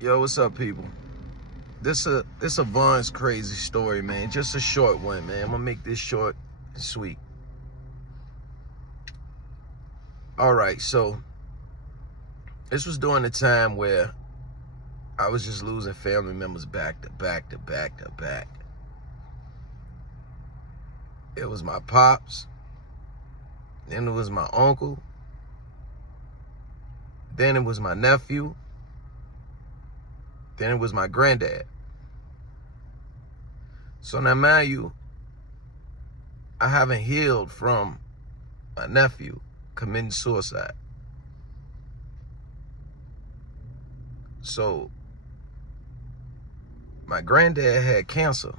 Yo, what's up, people? This a Vonne's crazy story, man. Just a short one, man. I'm gonna make this short and sweet. All right, so this was during the time where I was just losing family members back to back to back to back. It was my pops, then it was my uncle, then it was my nephew, then it was my granddad. So now, mind you, I haven't healed from my nephew committing suicide. So my granddad had cancer.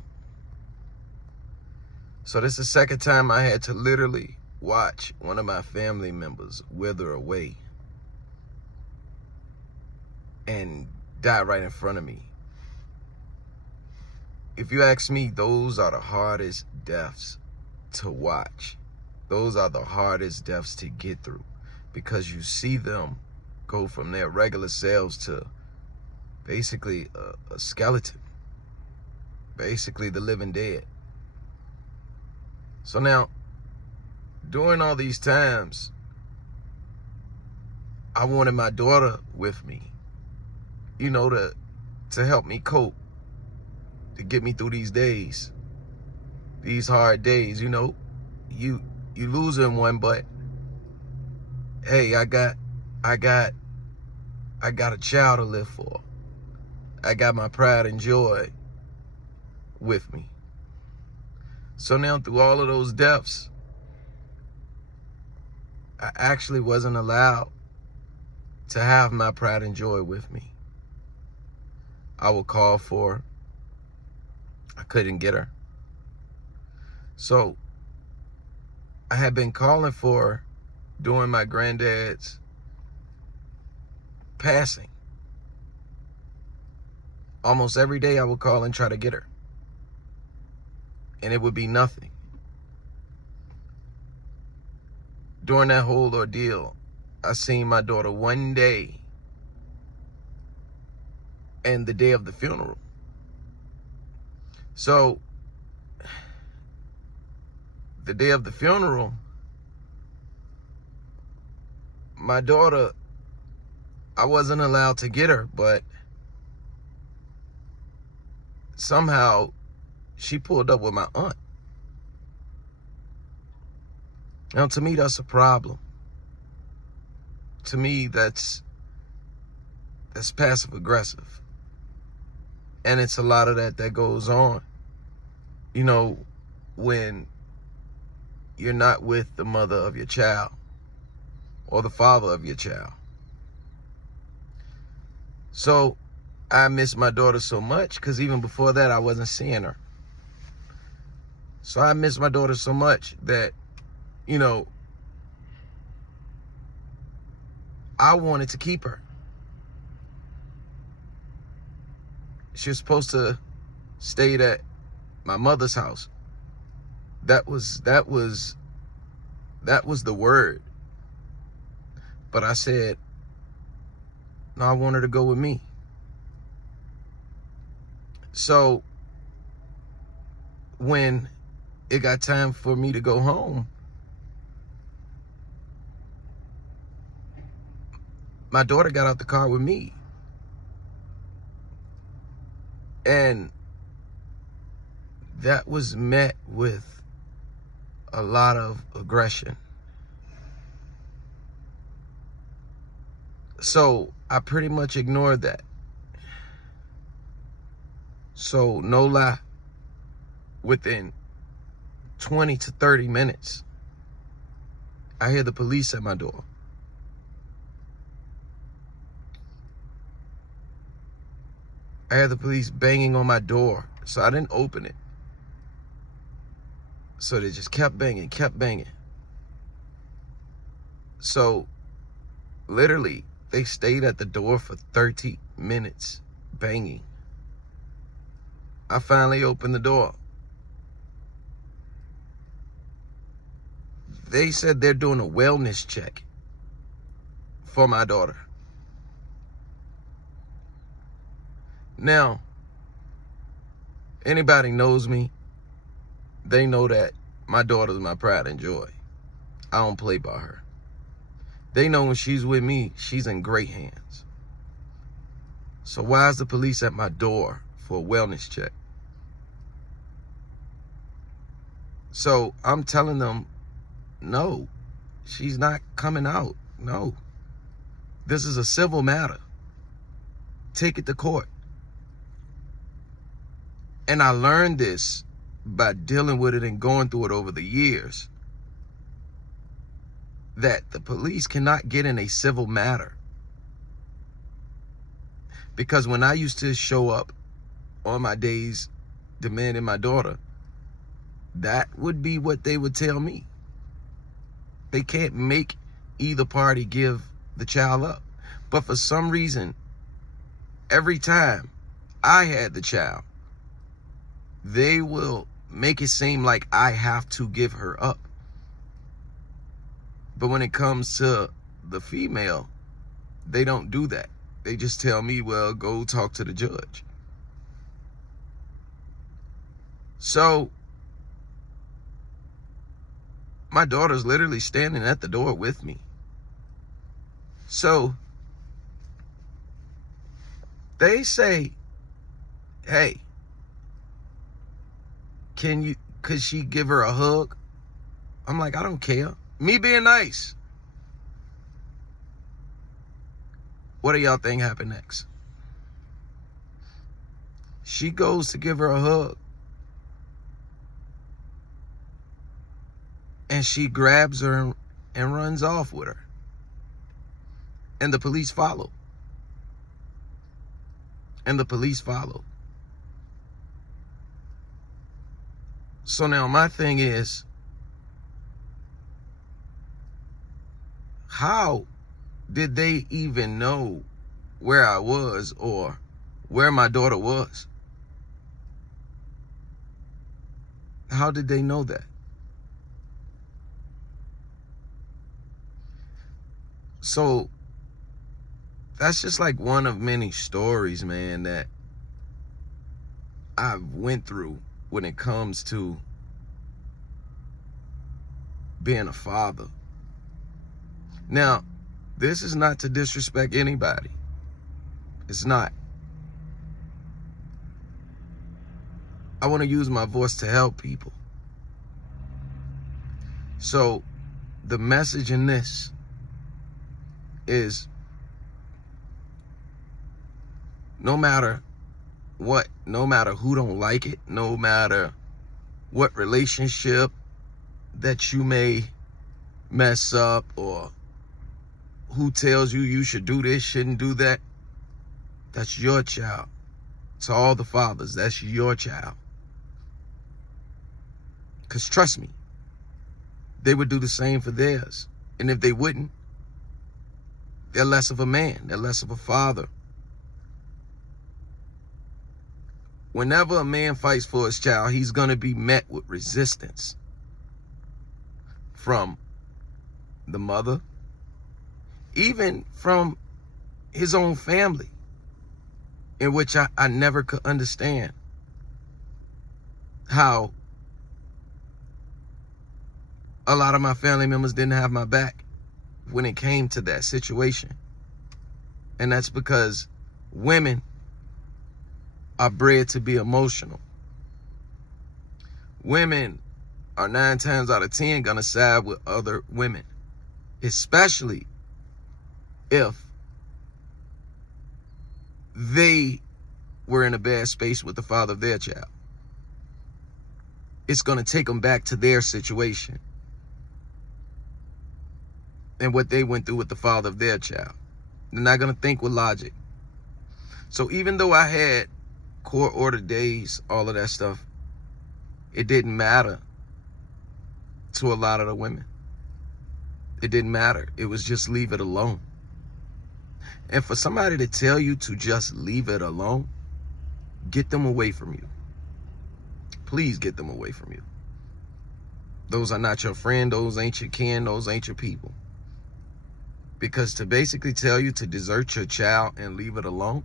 So this is the second time I had to literally watch one of my family members wither away and die right in front of me. If you ask me, those are the hardest deaths to watch. Those are the hardest deaths to get through, because you see them go from their regular selves to basically a skeleton, basically the living dead. So now, during all these times, I wanted my daughter with me, to help me cope, to get me through these days, these hard days. You losing one, but hey, I got a child to live for. I got my pride and joy with me. So now, through all of those deaths, I actually wasn't allowed to have my pride and joy with me. I would call for her. I couldn't get her. So I had been calling for her during my granddad's passing. Almost every day I would call and try to get her, and it would be nothing. During that whole ordeal, I seen my daughter one day, and the day of the funeral. So the day of the funeral, my daughter, I wasn't allowed to get her, but somehow she pulled up with my aunt. Now, to me, that's a problem. To me, that's passive aggressive. And it's a lot of that goes on, when you're not with the mother of your child or the father of your child. So I miss my daughter so much, because even before that, I wasn't seeing her. So I miss my daughter so much that, I wanted to keep her. She was supposed to stay at my mother's house. That was the word. But I said, no, I want her to go with me. So when it got time for me to go home, my daughter got out the car with me. And that was met with a lot of aggression. So I pretty much ignored that. So no lie, within 20 to 30 minutes, I hear the police at my door. I had the police banging on my door, so I didn't open it. So they just kept banging. So literally, they stayed at the door for 30 minutes banging. I finally opened the door. They said they're doing a wellness check for my daughter. Now, anybody knows me, they know that my daughter's my pride and joy. I don't play by her. They know when she's with me, she's in great hands. So why is the police at my door for a wellness check? So I'm telling them, no, she's not coming out. No. This is a civil matter. Take it to court. And I learned this by dealing with it and going through it over the years, that the police cannot get in a civil matter. Because when I used to show up on my days demanding my daughter, that would be what they would tell me. They can't make either party give the child up. But for some reason, every time I had the child, they will make it seem like I have to give her up. But when it comes to the female, they don't do that. They just tell me, well, go talk to the judge. So my daughter's literally standing at the door with me. So they say, hey, could she give her a hug? I'm like, I don't care. Me being nice. What do y'all think happened next? She goes to give her a hug. And she grabs her and runs off with her. And the police follow. And the police follow. So now my thing is, how did they even know where I was or where my daughter was? How did they know that? So that's just like one of many stories, man, that I've went through when it comes to being a father. Now, this is not to disrespect anybody. It's not. I want to use my voice to help people. So the message in this is, no matter what, no matter who don't like it, no matter what relationship that you may mess up, or who tells you you should do this, shouldn't do that, that's your child. To all the fathers, that's your child. Because trust me, they would do the same for theirs. And if they wouldn't, they're less of a man, they're less of a father. Whenever a man fights for his child, he's going to be met with resistance from the mother, even from his own family, in which I never could understand how a lot of my family members didn't have my back when it came to that situation. And that's because women are bred to be emotional. Women are 9 times out of 10 gonna side with other women, especially if they were in a bad space with the father of their child. It's gonna take them back to their situation and what they went through with the father of their child. They're not gonna think with logic. So even though I had court order days, all of that stuff, it didn't matter to a lot of the women. It didn't matter. It was just leave it alone. And for somebody to tell you to just leave it alone, get them away from you. Please get them away from you. Those are not your friend. Those ain't your kin. Those ain't your people. Because to basically tell you to desert your child and leave it alone,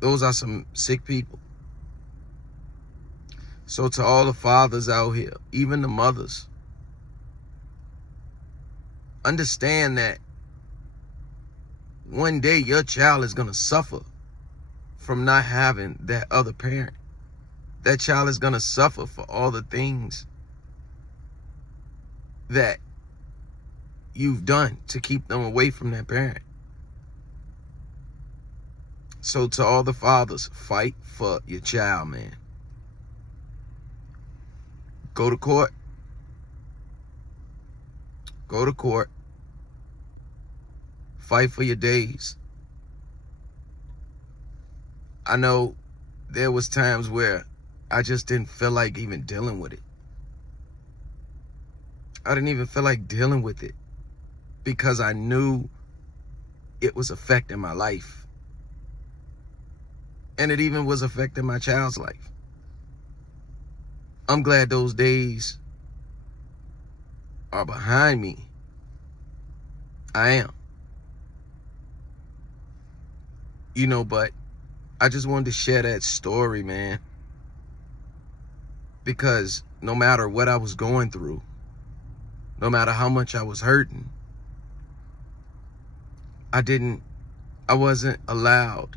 Those are some sick people. So to all the fathers out here, even the mothers, understand that one day your child is going to suffer from not having that other parent. That child is going to suffer for all the things that you've done to keep them away from that parent. So to all the fathers, fight for your child, man. Go to court. Go to court. Fight for your days. I know there was times where I just didn't feel like even dealing with it. I didn't even feel like dealing with it because I knew it was affecting my life. And it even was affecting my child's life. I'm glad those days are behind me. I am. You know, but I just wanted to share that story, man. Because no matter what I was going through, no matter how much I was hurting, I wasn't allowed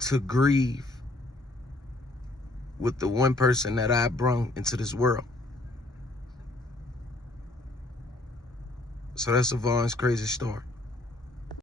to grieve with the one person that I brought into this world. So that's a Vonne's crazy story.